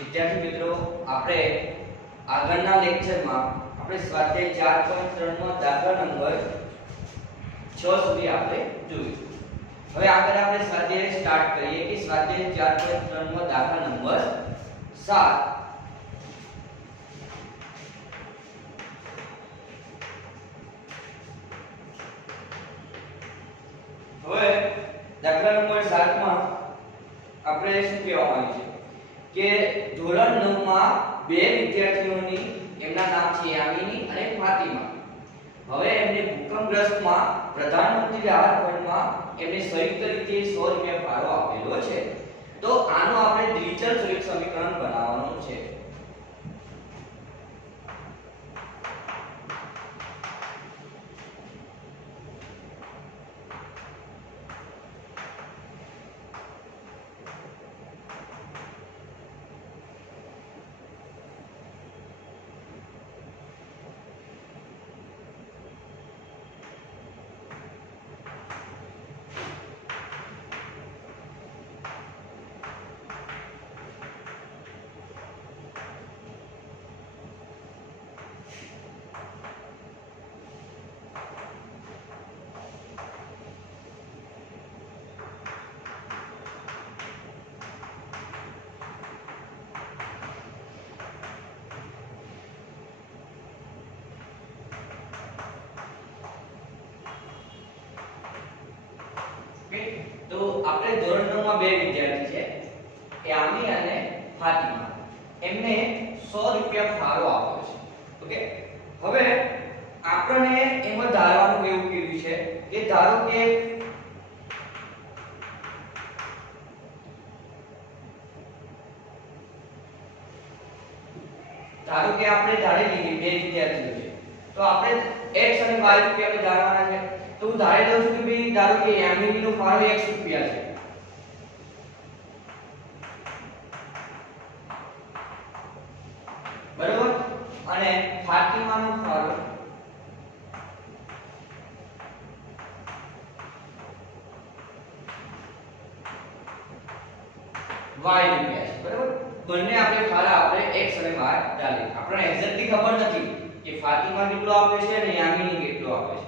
વિદ્યાર્થી મિત્રો, આપણે આગળના લેક્ચરમાં આપણે સ્વાધ્યાય 4.3 માં દાખલા નંબર 6 સુધી આપણે જોયું. હવે આગળ આપણે સ્વાધ્યાય સ્ટાર્ટ કરીએ કે સ્વાધ્યાય 4.3 માં દાખલા નંબર 7. હવે દાખલા નંબર 7 માં આપણે શું કહેવામાં આવ્યું છે કે ધોરણ 9 માં બે વિદ્યાર્થીઓની એમના નામ છે યામિની અને ફાતિમા. હવે એમને ભૂકંપગ્રસ્તમાં પ્રધાનમંત્રી રાહત ફંડમાં એમને સંયુક્ત રીતે 100 રૂપિયા ફાળો આપેલો છે. તો આનો આપણે દ્વિચલ સમીકરણ બનાવવાનું છે. તો આપણે ધોરણ 9 માં બે વિદ્યાર્થી છે યામી અને ફાતિમા. એમને 100 રૂપિયા ફાળો આપ્યો છે. ઓકે, હવે આપણે એમાં ધારવાનું એવું કીધું છે કે ધારો કે આપણે ધારી લીધી બે વિદ્યાર્થીઓ છે, તો આપણે x અને y રૂપિયા ધારવાના છે. તો હું ધારી લઉં છું કે ભાઈ ધારો કે યામિની નો ફાળો x રૂપિયા છે, બરોબર, અને ફાતિમા નો ફાળો y રૂપિયા છે, બરોબર. બંને આપણે ફાળા આપણે x અને y ડાલી. આપણને એક્ઝેક્ટલી ખબર નથી કે ફાતિમા કેટલો આપે છે અને યામિની કેટલો આપે છે,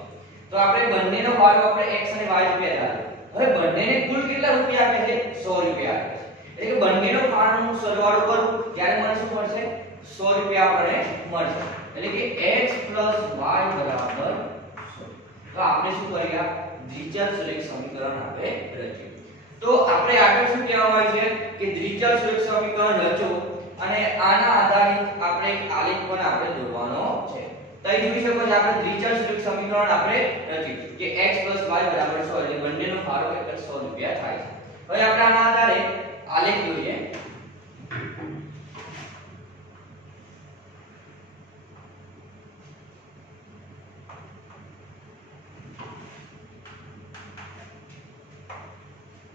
તો આપણે બંનેનો ફાળો આપણે x અને y રૂપિયા ડાલી. હવે બંનેને કુલ કેટલા રૂપિયા આપે છે? 100 રૂપિયા આપે છે. એટલે કે બંનેનો ફાળોનો સરવાળો કરું ત્યારે મને શું મળશે? 100 રૂપિયા આપણને મળશે. એટલે કે x y બરાબર 100. તો આપણે શું કર્યા? દ્વિચલ સમીકરણ આપણે રચ્યું. તો આપણે આગળ શું કહેવામાં આવે છે કે દ્વિચલ સમીકરણ રચો અને આના આધારે આપણે એક આલેખ પણ આપણે દોરવાનો છે. તો અહીં જોઈ શકો છો આપણે દ્વિચલ સમીકરણ આપણે રચ્યું કે x y બરાબર 100 એટલે બંનેનો ફાળો એટલે 100 રૂપિયા થાય છે. હવે આપણે આના આધારે આલેખ દોરીએ.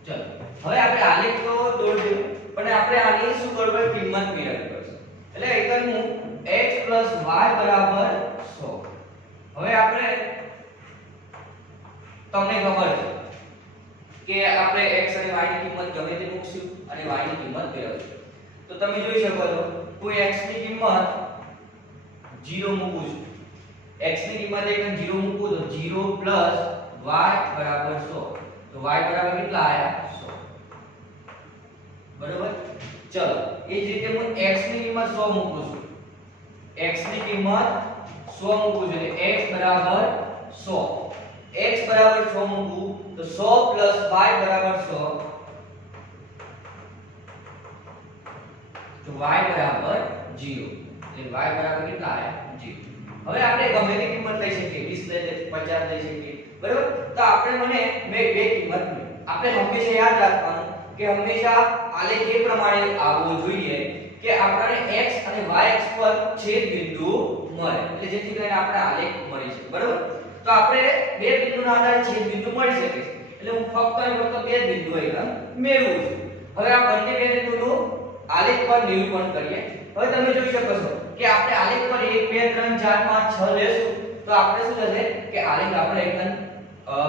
ચલો, હવે આપણે આલેખ તો દોરજો, પણ આપણે આની શું કરવું પડે? કિંમત મેળવવી પડશે. એટલે એકમ હું x y બરાબર 100. હવે આપણે તમને ખબર છે કે આપણે x અને y ની કિંમત ગમે તે મૂકશું અને y ની કિંમત મેળવશું. તો તમે જોઈ શકો છો હું x ની કિંમત 0 મૂકું છું. x ની કિંમત એકમ 0 મૂકું તો 0 y બરાબર 100. તો y બરાબર કેટલા આયા? 100. બરોબર. ચલો, એ જ રીતે હું x ની કિંમત 100 મૂકું છું. x ની કિંમત 100 મૂકું છું એટલે x બરાબર 100. x બરાબર 100 મૂકું તો 100 y બરાબર 100 તો y બરાબર 0. એટલે y બરાબર કેટલા આયા? 0. હવે આપણે ગમે તે કિંમત લઈ શકીએ, 20 લઈ શકીએ, 50 લઈ શકીએ, બરાબર. તો આપણે મેં બે કિંમત લી. આપણે હંમેશા યાદ રાખવાનું કે હંમેશા આલેખ એ પ્રમાણે આવવો જોઈએ કે આપણને x અને y અક્ષ પર છેદ બિંદુ મળે, એટલે જેથી કરીને આપણે આલેખ મળી શકે, બરાબર. તો આપણે બે બિંદુના આધારે છેદ બિંદુ મળી શકે છે, એટલે હું ફક્ત અને ફક્ત બે બિંદુ એકમ મેળવું છું. હવે આ બંને બે બિંદુનું આલેખ પર નિરૂપણ કરીએ. હવે તમે જોઈ શકો છો કે આપણે આલેખ પર 1 2 3 4 5 6 લેશું તો આપણે શું થશે કે આલેખ આપણે એકદમ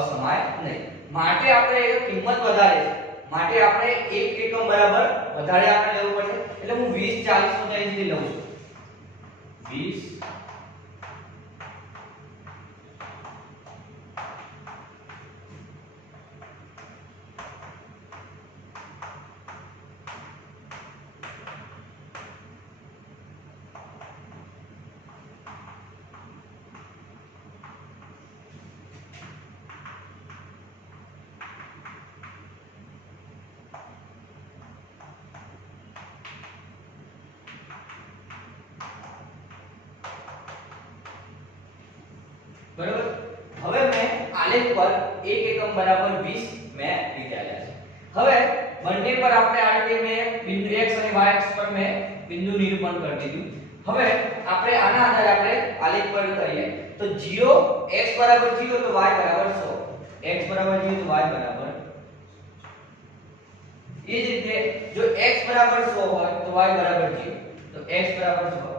સમાય નહીં. માટે આપણે કિંમત વધારે છે, માટે આપણે એક એકમ બરાબર વધારે આપણે લેવું પડશે. એટલે હું 20 40 નો તરીકે લઉં છું 20 બરાબર। હવે મેં આલેખ પર 1 એકમ બરાબર 20 મેં વિચાર્યા છે। હવે બંને પર આપણે આ રીતે મેં બિંદુ x અને y અક્ષ પર મેં બિંદુ નિરૂપણ કરી દીધું। હવે આપણે આના આધારે આપણે આલેખ પર કરીએ તો 0 x બરાબર 0 તો y બરાબર 100 x બરાબર 0 તો y બરાબર એ જ રીતે જો x બરાબર 100 હોય તો y બરાબર 0 તો x બરાબર 100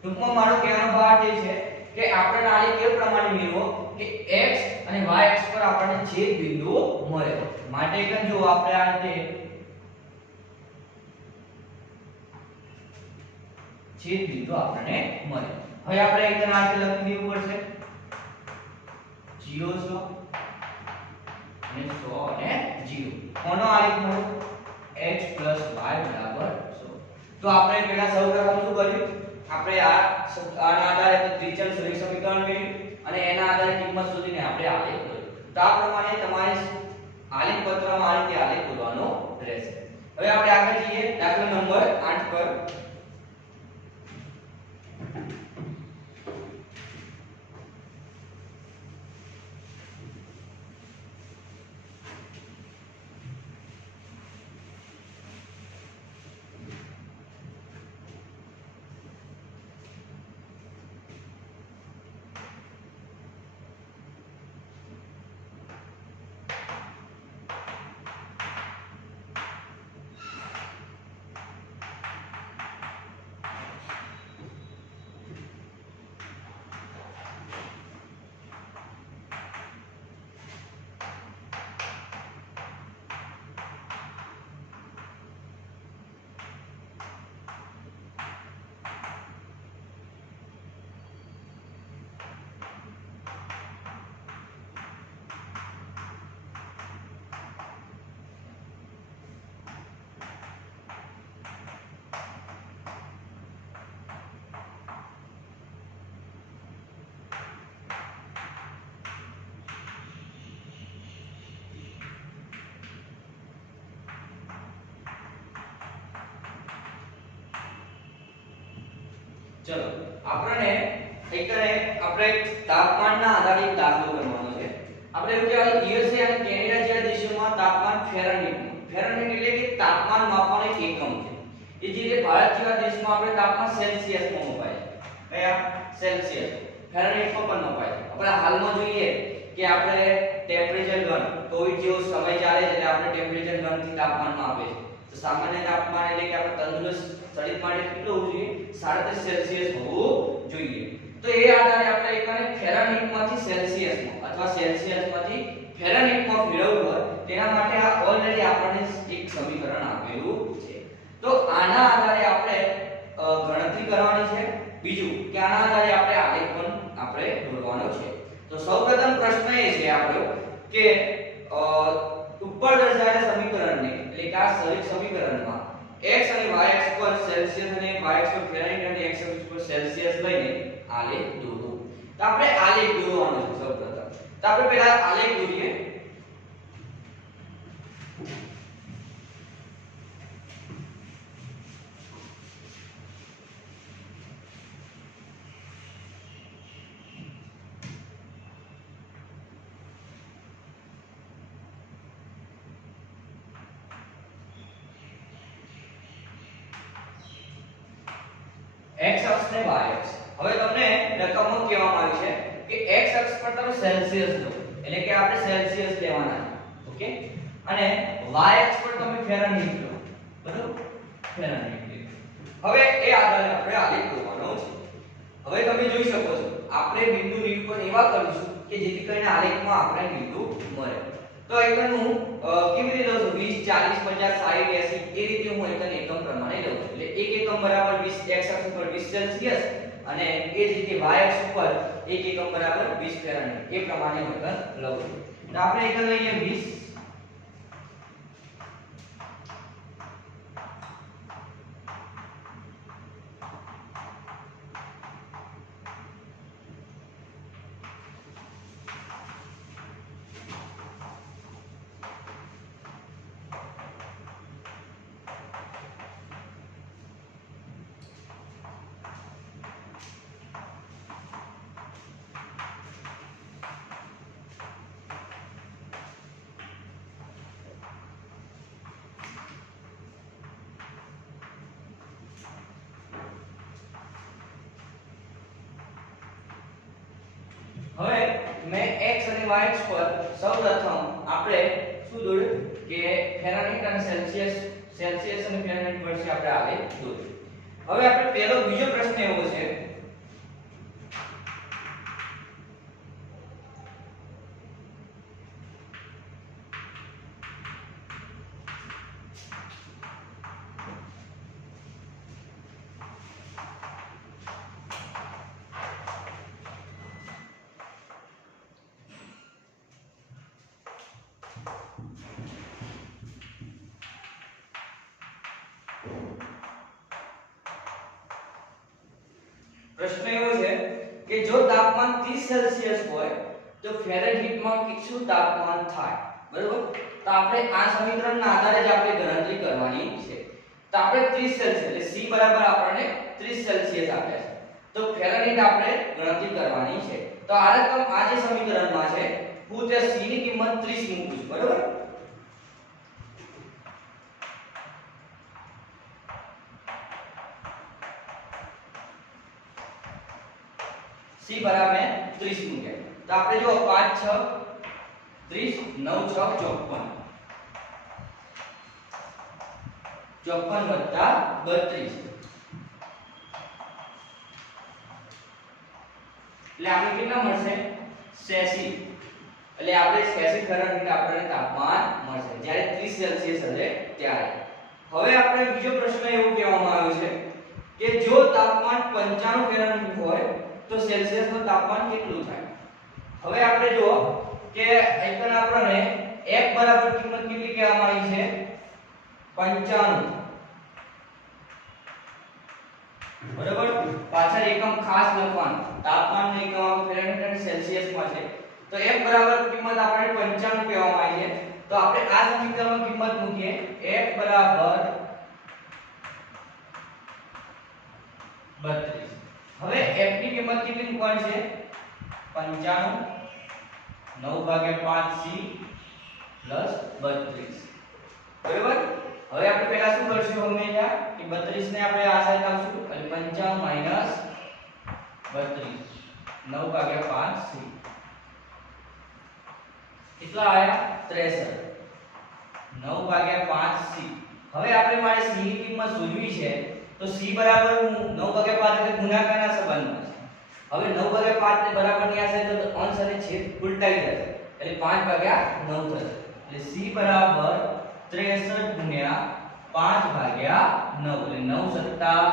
ટૂંકમાં મારો કહેવાનો ભાવ એ છે કે આપણે આલેખ કેવું પ્રમાણે મેળવો કે x અને y અક્ષ પર આપણને છેદ બિંદુઓ મળે માટે કે જો આપણે આ રીતે છેદ બિંદુ આપણને મળે। હવે આપણે એક આ રીતે લખી દેવું પડશે 0 100 અને 100 અને 0 કોનો આલેખ મળ્યો x y બરાબર 100। તો આપણે પહેલા સૌપ્રથમ શું કર્યું આપણે આના આધારે દ્વિચલ સમીકરણ મેળવ્યું અને એના આધારે કિંમત શોધીને આપણે આલેખ દોર્યો। તો આ પ્રમાણે તમારે આલેખ પત્રમાં આ રીતે આલેખ દોરવાનો રહેશે। હવે આપણે આગળ જઈએ દાખલા નંબર 8 પર। चलो આપણે આપણે તાપમાનના આધારે એક દાખલો કરવાનો છે। આપણે એવું કહેવાય યુએસએ અને કેનેડા જેવા દેશોમાં તાપમાન ફેરનહીટ એટલે કે તાપમાન માપવાનો એક એકમ છે। એ જ રીતે ભારત જેવા દેશમાં આપણે તાપમાન સેલ્સિયસમાં મપાય છે। કયા સેલ્સિયસ ફેરનહીટમાં પણ મપાય છે। આપણે હાલમાં જોઈએ કે આપણે ટેમ્પરેચર ગન કોવિડ જેવો સમય ચાલે છે એટલે આપણે ટેમ્પરેચર ગન થી તાપમાન માપે છે। તો સામાન્ય તાપમાન એટલે કે આપણે તંદુરસ્ત શરીર માટે કેટલું હોવું જોઈએ 37 સેલ્સિયસ હોવું જોઈએ। તો એ આધારે આપણે એકને ફેરનહીટમાંથી સેલ્સિયસમાં અથવા સેલ્સિયસમાંથી ફેરનહીટમાં ફેરવવું હોય તેના માટે આ ઓલરેડી આપણને એક સમીકરણ આપેલું છે। તો આના આધારે આપણે ગણતરી કરવાની છે। બીજું કે આના આધારે આપણે આલેખ પણ આપણે દોરવાનો છે। તો સૌપ્રથમ પ્રશ્ન એ છે આપણો કે ઉપર દર્શાવેલા સમીકરણને એટલે કે આ સમીકરણમાં x અને y અક્ષ પર સેલ્સિયસ અને y અક્ષ પર ફેરનહીટ અને x અક્ષ પર સેલ્સિયસ લઈને આલેખ દોરો। તો આપણે આલેખ દોરવાનો છે સૌપ્રથમ। તો આપણે પહેલા આલેખ દોરીએ। x અક્ષ ને y અક્ષ હવે તમને રકમો કહેવામાં આવી છે કે x અક્ષ પર તમે સેલ્સિયસ લો એટલે કે આપણે સેલ્સિયસ લેવાના છે ઓકે અને y અક્ષ પર તમે ફેરનહીટ લો બરાબર ફેરનહીટ હવે એ આધારે આપણે આલેખ દોરવાનો છે। હવે તમે જોઈ શકો છો આપણે બિંદુ નિરૂપણ એવા કરીશું કે જેથી કરીને આલેખમાં આપણે બિંદુ મળે। તો તો એકમ હું કેવી રીતે લઉં છું 20 40 50 60 80 એ રીતે હું એકમ પ્રમાણે લઉં છું એટલે 1 એકમ બરાબર 20 x અક્ષ ઉપર 20 સેલ્સિયસ અને એ જ રીતે y અક્ષ ઉપર 1 એકમ બરાબર 20 ફેરનહીટ એ પ્રમાણે હું એકમ લઉં છું તો આપણે એકમ લઈએ 20 હવે મેં x અને y અક્ષ પર સૌપ્રથમ આપણે શું દોર્યું કે ફેરનહીટ અને સેલ્સિયસ અને ફેરનહીટ વચ્ચે આપણે આલેખ દોર્યું હવે આપણે પહેલો બીજો પ્રશ્ન એવો છે પ્રશ્ન એવો છે કે જો તાપમાન 30 સેલ્સિયસ હોય તો ફેરનહીટમાં કેટલું તાપમાન થાય બરોબર તો આપણે આ સમીકરણના આધારે જ આપણે ગણતરી કરવાની છે તો આપણે 30 સેલ્સિયસ એટલે c બરાબર આપણને 30 સેલ્સિયસ આપ્યા છે તો ફેરનહીટ આપણે ગણતરી કરવાની છે તો આ રકમ આ જે સમીકરણમાં છે હું તે c ની કિંમત 30 મૂકું છું બરોબર c બરાબર 30 મૂક્યા તો આપણે જો 5 6 30 9 6 54 54 32 એટલે આપણે કેટલા મળશે 86 એટલે આપણે 86 ફેરનહીટ આપણને તાપમાન મળશે જ્યારે 30 સેલ્સિયસ હશે ત્યારે હવે આપણે બીજો પ્રશ્ન એવું કહેવામાં આવ્યો છે કે જો તાપમાન 95 ફેરનહીટ હોય તો સેલ્સિયસ નું તાપમાન કેટલું થાય હવે આપણે જો કે આઈકન આપણને f બરાબર કિંમત કેટલી કહેવામાં આવી છે 95 બરાબર પાછળ એકમ ખાસ લખવાનું તાપમાન ને એકમ ફેરનહીટ અને સેલ્સિયસ માં છે તો f બરાબર કિંમત આપણે 95 કહેવામાં આવી છે તો આપણે આ સમીકરણમાં કિંમત મૂકીએ f બરાબર 32 હવે f ની કિંમત કેટલી મૂકવાની છે 95 9/5c + 32 બરાબર હવે આપણે પહેલા શું કરશું હંમેશા કે 32 ને આપણે આ સાઈડ લાવશું એટલે 55 - 32 9/5c કેટલા આયા 63 9/5c હવે આપણે મારે c ની કિંમત શોધવી છે તો c બરાબર 9/5 એટલે ગુણાકારના સંબંધમાં છે હવે 9/5 ને બરાબર ની આ સાઈડ તો અંશ અને છેદ ઉલટાઈ જશે એટલે 5/9 થશે એટલે c બરાબર 63 ગુણ્યા 5/9 એટલે 9 સત્તા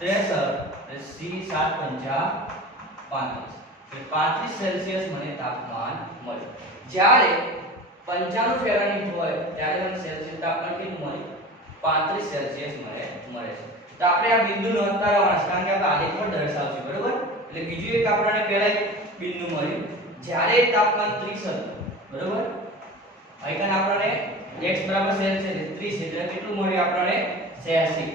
63 એટલે c 7 પંચા 35 એટલે 35 સેલ્સિયસ મને તાપમાન મળ્યું જ્યારે 95 ફેરનહીટ હોય ત્યારે મને સેલ્સિયસ તાપમાન કેટલું મળે 35 સેલ્સિયસ મળે છે તો આપણે આ બિંદુ નોંધતા રહેવાના છે કારણ કે આપણે આલેખ પર દર્શાવશું બરોબર એટલે બીજું એક આપણને પહેલા એક બિંદુ મળ્યું જ્યારે તાપમાન 30 હતું બરોબર આઈકન આપણને x બરાબર સેલ્સિયસ 30 એટલે કેટલું મળ્યું આપણને 86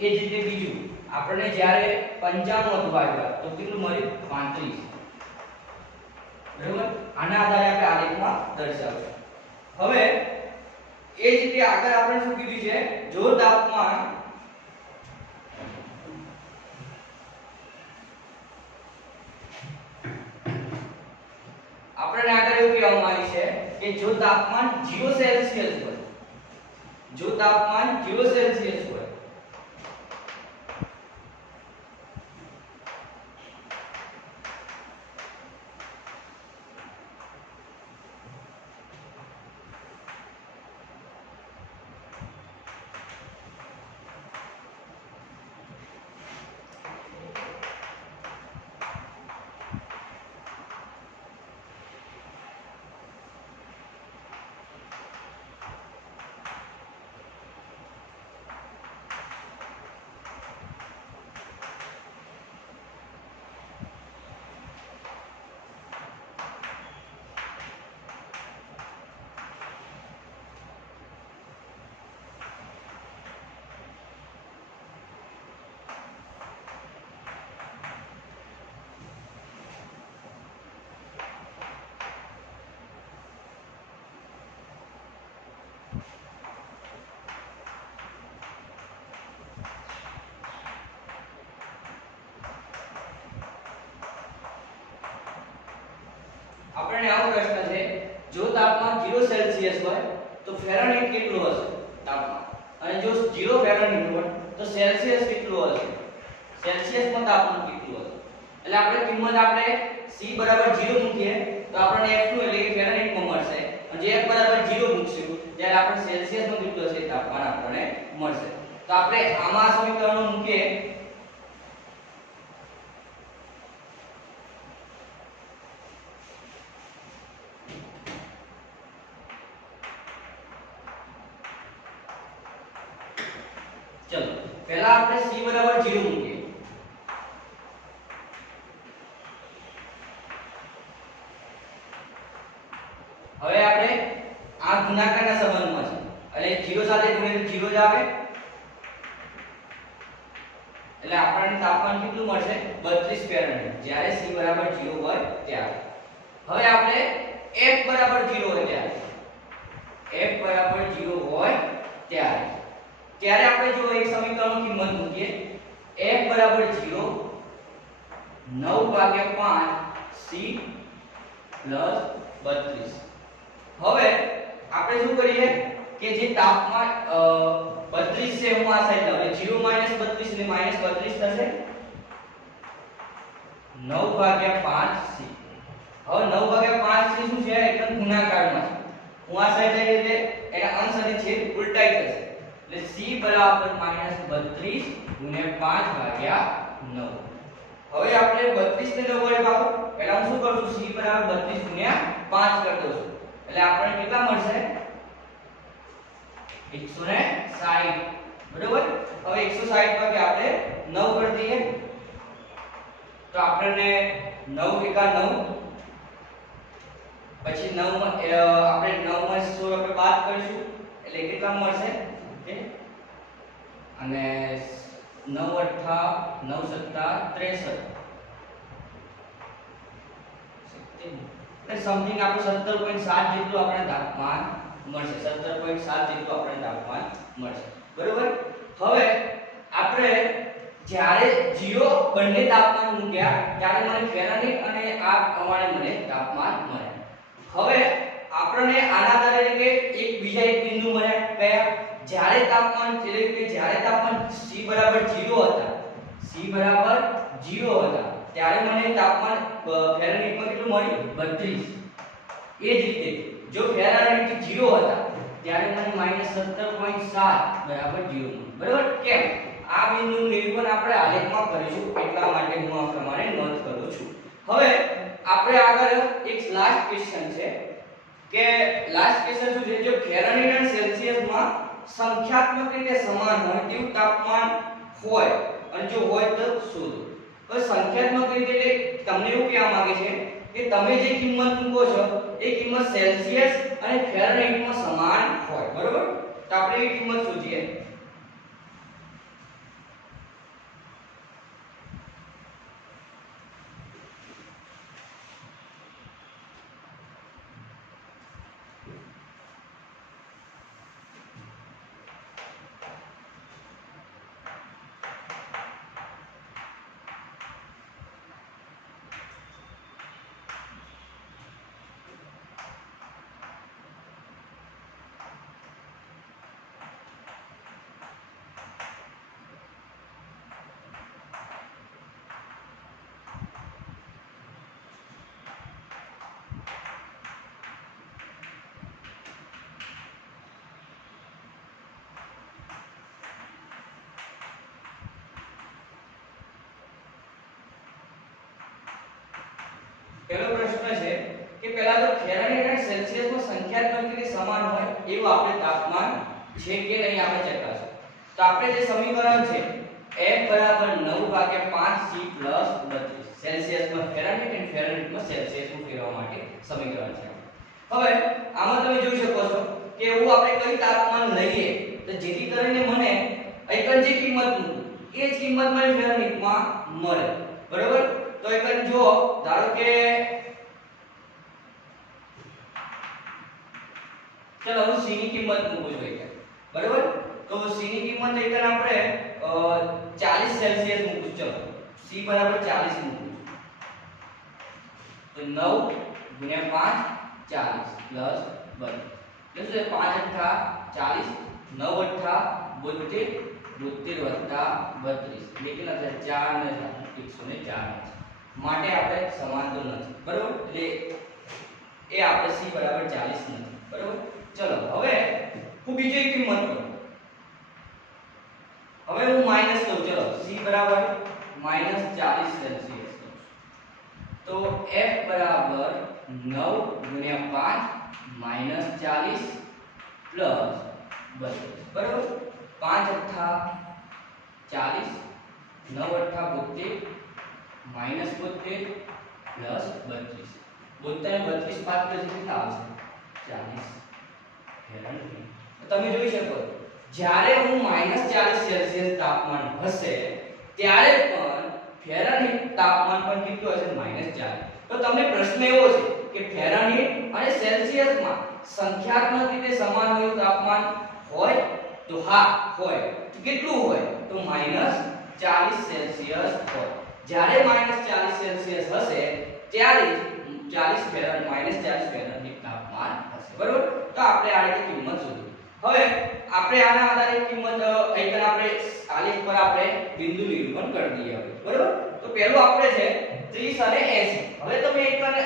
એ જ રીતે બીજું આપણને જ્યારે 95 હતું વાયુ તો કેટલું મળ્યું 35 બરોબર આના આધારે આપણે આલેખમાં દર્શાવશું હવે એ જ રીતે આગળ આપણે શું કીધું છે જો તાપમાન આપણને આગળ એવું કહેવામાં આવ્યું છે કે જો તાપમાન 0 સેલ્સિયસ હોય જો તાપમાન 0 સેલ્સિયસ હોય આપણને આવો પ્રશ્ન છે, જો તાપમાન 0 સેલ્સિયસ હોય તો ફેરનહીટ કેટલું હશે તાપમાન, અને જો 0 ફેરનહીટ હોય તો સેલ્સિયસ કેટલું હશે, સેલ્સિયસમાં તાપમાન કેટલું હશે. એટલે આપણે કિંમત આપણે c બરાબર 0 મૂકીએ તો આપણને f2 એટલે કે ફેરનહીટમાં મળશે, અને જે f બરાબર 0 મૂકશું ત્યારે આપણે સેલ્સિયસમાં કેટલું હશે તાપમાન આપણને મળશે. તો આપણે આમાં સમીકરણો મૂકીએ. चलो पहला આપણે c બરાબર 0 મૂકીએ. હવે આપણે આ ગુણાકારના સંબંધમાં છે એટલે 0 સાથે ગુણીએ તો 0 જ આવે, એટલે આપણને તાપમાન કેટલું મળશે 32 ફેરનહીટ જ્યારે c બરાબર 0 હોય ત્યારે. હવે આપણે f બરાબર 0 હોય ત્યારે, f બરાબર 0 હોય ત્યારે આપણે જો એક સમીકરણની કિંમત મૂકીએ f બરાબર 0 9/5 c + 32. હવે આપણે શું કરીએ કે જે તાપમાન 32 છે હું આ સાઈડ લઉં એટલે 0 - 32 એટલે -32 થશે 9/5c. હવે 9/5c શું છે એકદમ ગુણાકારમાં છે, હું આ સાઈડ લઈ એટલે એના અંશ અને છેદ ઉલટાઈ થશે એટલે c બરાબર -32 * 5/9. હવે આપણે 32 ને 9 વડે ભાગો એટલે હું શું કરું છું c બરાબર 32 * 5 કરી દઉં છું એટલે આપણને કેટલા મળશે 160 બરોબર. હવે 160 ભાગે આપણે 9 કરી દઈએ તો આપણને 9 * 9 પછી 9 માં આપણે 9 માં 16 આપણે બાદ કરીશું એટલે કેટલા મળશે અને 9 * 8 9 * 7 = 63 એટલે સમથિંગ આપણે 17.7 જેટલું આપણે તાપમાન મળશે, 17.7 જેટલું આપણે તાપમાન મળશે બરોબર. હવે આપણે જ્યારે 0 બંને તાપમાન મૂક્યા ત્યારે મને ફેરનહીટ અને આ પ્રમાણે મને તાપમાન મળે. હવે આપણને આના આધારે એટલે કે બીજા એક બિંદુ મળ્યા કયા જ્યારે તાપમાન એટલે કે જ્યારે તાપમાન c બરાબર 0 હતા, c બરાબર 0 હતા ત્યારે મને તાપમાન ફેરનહીટમાં કેટલું મળ્યું 32. એ જ રીતે જો ફેરનહીટ 0 હતા ત્યારે મને -17.7 બરાબર 0 બરાબર. કેમ આ બિંદુનું નિરૂપણ આપણે આલેખમાં કરીશું એટલા માટે હું આ પ્રમાણે નોંધ કરું છું. હવે આપણે આગળ એક લાસ્ટ ક્વેશ્ચન છે કે લાસ્ટ ક્વેશ્ચન શું છે, જો ફેરનહીટ અને સેલ્સિયસમાં સંખ્યાત્મક રીતે સમાન હોય તેવું તાપમાન હોય અને જો હોય તો શોધો. તો સંખ્યાત્મક રીતે એટલે તમને એવું કહેવા માંગે છે કે તમે જે કિંમત મૂકો છો એ કિંમત સેલ્સિયસ અને ફેરનહીટમાં સમાન હોય બરોબર. તો આપણે એ કિંમત શોધીએ. પહેલો પ્રશ્ન છે કે પહેલા તો ફેરનહીટ અને સેલ્સિયસમાં સંખ્યાત્મક રીતે સમાન હોય એવું આપણે તાપમાન છે કે નહીં આપણે ચકાસો. તો આપણે જે સમીકરણ છે f બરાબર 9/5c + 32 સેલ્સિયસમાં ફેરનહીટ અને ફેરનહીટમાં સેલ્સિયસમાં ફેરવવા માટે સમીકરણ છે. હવે આમાં તમે જોઈ શકો છો કે એવું આપણે કઈ તાપમાન લઈએ તો જેથી કરીને મને એક જ કિંમત મૂકું એ જ કિંમત મને ફેરનહીટમાં મળે બરોબર. તો એક જો ધારો કે ચલો હું c ની કિંમત મૂકું છું એક બરોબર. તો c ની કિંમત એક આપણે 40 સેલ્સિયસ મૂકું છું. ચલો c બરાબર 40 મૂકું છું તો 9 ગુણ્યા 5 40 પ્લસ 32 એટલે શું છે 5 અઠ્ઠા 40 9 અઠ્ઠા 72 72 વત્તા 32 એટલે કેટલા થયા 4 ને 104 માટે આપણે સમાંતર નથી બરોબર એટલે એ આપણે c બરાબર 40 નથી બરોબર ચલો હવે હું બીજી એક કિંમત લઉં હવે હું માઈનસ લઉં ચલો c બરાબર -40 સેલ્સિયસ तो f बराबर 9 गुण્યા 5 -40 प्लस 32 बराबर 5 अट्ठा 40 9 अट्ठा 72 -72 प्लस 32 બોતેર 32 બાદ કરશે કેટલા આવશે 40 ફેરનહીટ તમે જોઈ શકો જ્યારે હું -40 સેલ્સિયસ તાપમાન હશે ત્યારે પણ ફેરનહીટ તાપમાન પણ કેટલું હશે -40 તો તમને પ્રશ્ન એવો છે કે ફેરનહીટ અને સેલ્સિયસમાં સંખ્યાત્મક રીતે સમાન હોય તાપમાન હોય તો હા હોય તો કેટલું હોય તો -40 સેલ્સિયસ હોય જ્યારે -40 સેલ્સિયસ હશે ત્યારે 40 ફેરનહીટ તાપમાન હશે બરોબર તો આપણે આ રીતે કિંમત શોધી હવે આપણે આના આધારે કિંમત અહીં આપણે આલેખ પર આપણે બિંદુ નિરૂપણ કરી દઈએ બરોબર તો પહેલું આપણે છે 30 અને 80 હવે તમે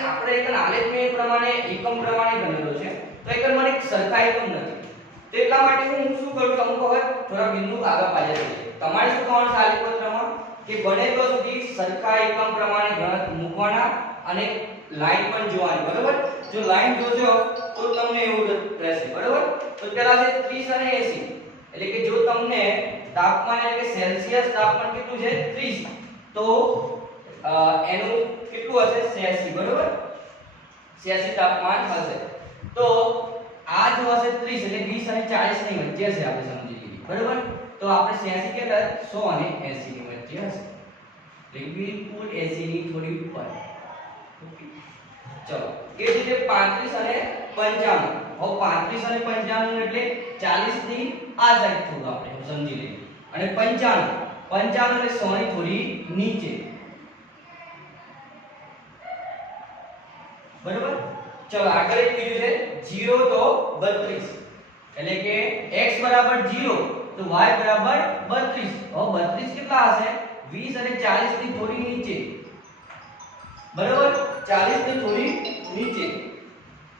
આપણે એક આલેખ ને પ્રમાણે એકમ પ્રમાણે ગણેલો છે તો એક મને સરખા એકમ નથી તો એટલા માટે હું શું કરું છું અમુક હવે થોડા બિંદુ આગળ પાછળ છે તમારે શું કરવાનું છે આલેખ પત્રમાં કે બને તો સુધી સરખા એકમ પ્રમાણે ગણત મૂકવાના અને લાઈન પણ જોવાની બરોબર જો લાઈન જોજો તો તમને એવું રહેશે બરોબર તો પહેલા છે 30 અને 80 એટલે કે જો તમને તાપમાન એટલે કે સેલ્સિયસ તાપમાન કેટલું છે 30 તો એનું કેટલું હશે 86 બરોબર 86 તાપમાન હશે તો આ જો હશે 30 એટલે 20 અને 40 ની વચ્ચે હશે આપણે સમજી લીધી બરોબર તો આપણે 86 કેટલા 100 અને 80 ની વચ્ચે હશે એટલે બિલકુલ 80 ની થોડી ઉપર ઓકે ચલો એ જ રીતે 35 અને 55 હવે 35 અને 55 એટલે 40 ની આ સાઈડ થોડું આપણે સમજી લઈએ અને 55 એટલે 100 ની થોડી નીચે બરોબર ચલો આગળ એક બીજું છે 0 તો 32 એટલે કે x બરાબર 0 તો y બરાબર 32 હવે 32 કેટલા હશે 20 અને 40 ની થોડી નીચે બરોબર 40 ની થોડી નીચે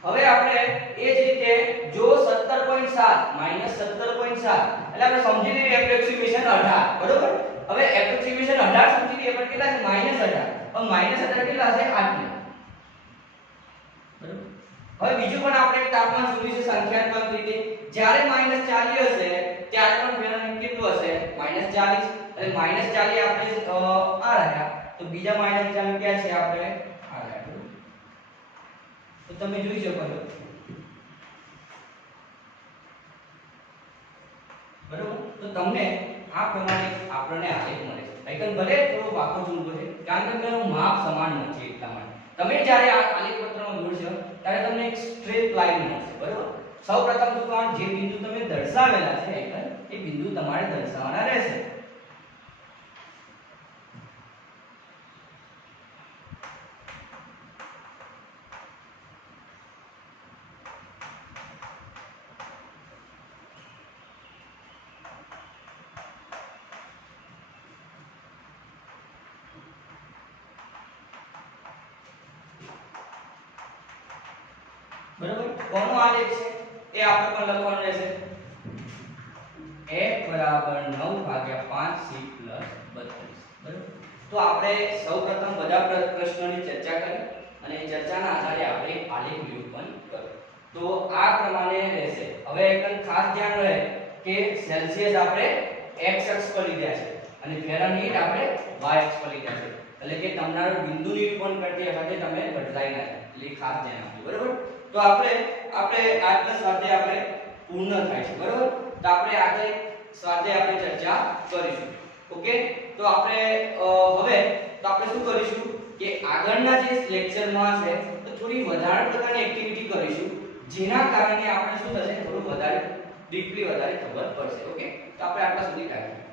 હવે આપણે એ જ રીતે જો 17.7 -17.7 એટલે આપણે સમજી લઈએ એપ્રોક્સીમેશન 18 બરોબર હવે એપ્રોક્સીમેશન 18 સમજી લઈએ પણ કેટલા છે -18 હવે -18 કેટલા છે 8 બરોબર હવે બીજું પણ આપણે એક તાપમાન શોધ્યું છે સંખ્યાત્મક રીતે જ્યારે -40 હશે ત્યારે પણ ફેરનહીટ કેટલું હશે -40 એટલે -40 આપણે આ રહ્યા તો બીજા -40 ક્યાં છે આપણે આ રહ્યા તો તમે જોઈ શકો છો બરોબર તો તમને આ પ્રમાણે આપણને આલેખ મળે છે આઈકન ભલે થોડો વાંકો ચૂંકો છે કારણ કે તેનું માપ સમાન નથી એટલા માટે તમે જ્યારે આ આલેખ પત્રમાં દોરશો ત્યારે તમને એક સ્ટ્રેટ લાઈન મળશે બરોબર સૌપ્રથમ તો કોણ જે બિંદુ તમે દર્શાવેલા છે આઈકન એ બિંદુ તમારે દર્શાવવાના રહેશે બરોબર કોનો આલેખ છે એ આપણે પણ લખવાનું રહેશે f બરાબર 9/5c + 32 બરોબર તો આપણે સૌપ્રથમ બધા પ્રશ્નોની ચર્ચા કરી અને ચર્ચાના આધારે આપણે આલેખ નિરૂપણ કર્યું તો આ પ્રમાણે રહેશે હવે એકદમ ખાસ ધ્યાન રહે કે સેલ્સિયસ આપણે x અક્ષ પર લીધા છે અને ફેરનહીટ આપણે y અક્ષ પર લીધા છે એટલે કે તમારું બિંદુ નિરૂપણ કરતી વખતે તમે બદલાઈ ના જાય એટલે ખાસ ધ્યાન આપજો બરોબર તો આપણે આજના સ્વાધ્યાય આપણે પૂર્ણ થાય છે બરોબર તો આપણે આગળ સ્વાધ્યાય આપણે ચર્ચા કરીશું ઓકે તો આપણે હવે તો આપણે શું કરીશું કે આગળના જે લેક્ચરમાં છે તો થોડી વધારે પ્રકારની એક્ટિવિટી કરીશું જેના કારણે આપણે શું થશે થોડું વધારે ડીપલી વધારે ખબર પડશે ઓકે તો આપણે આટલા સુધી રાખીએ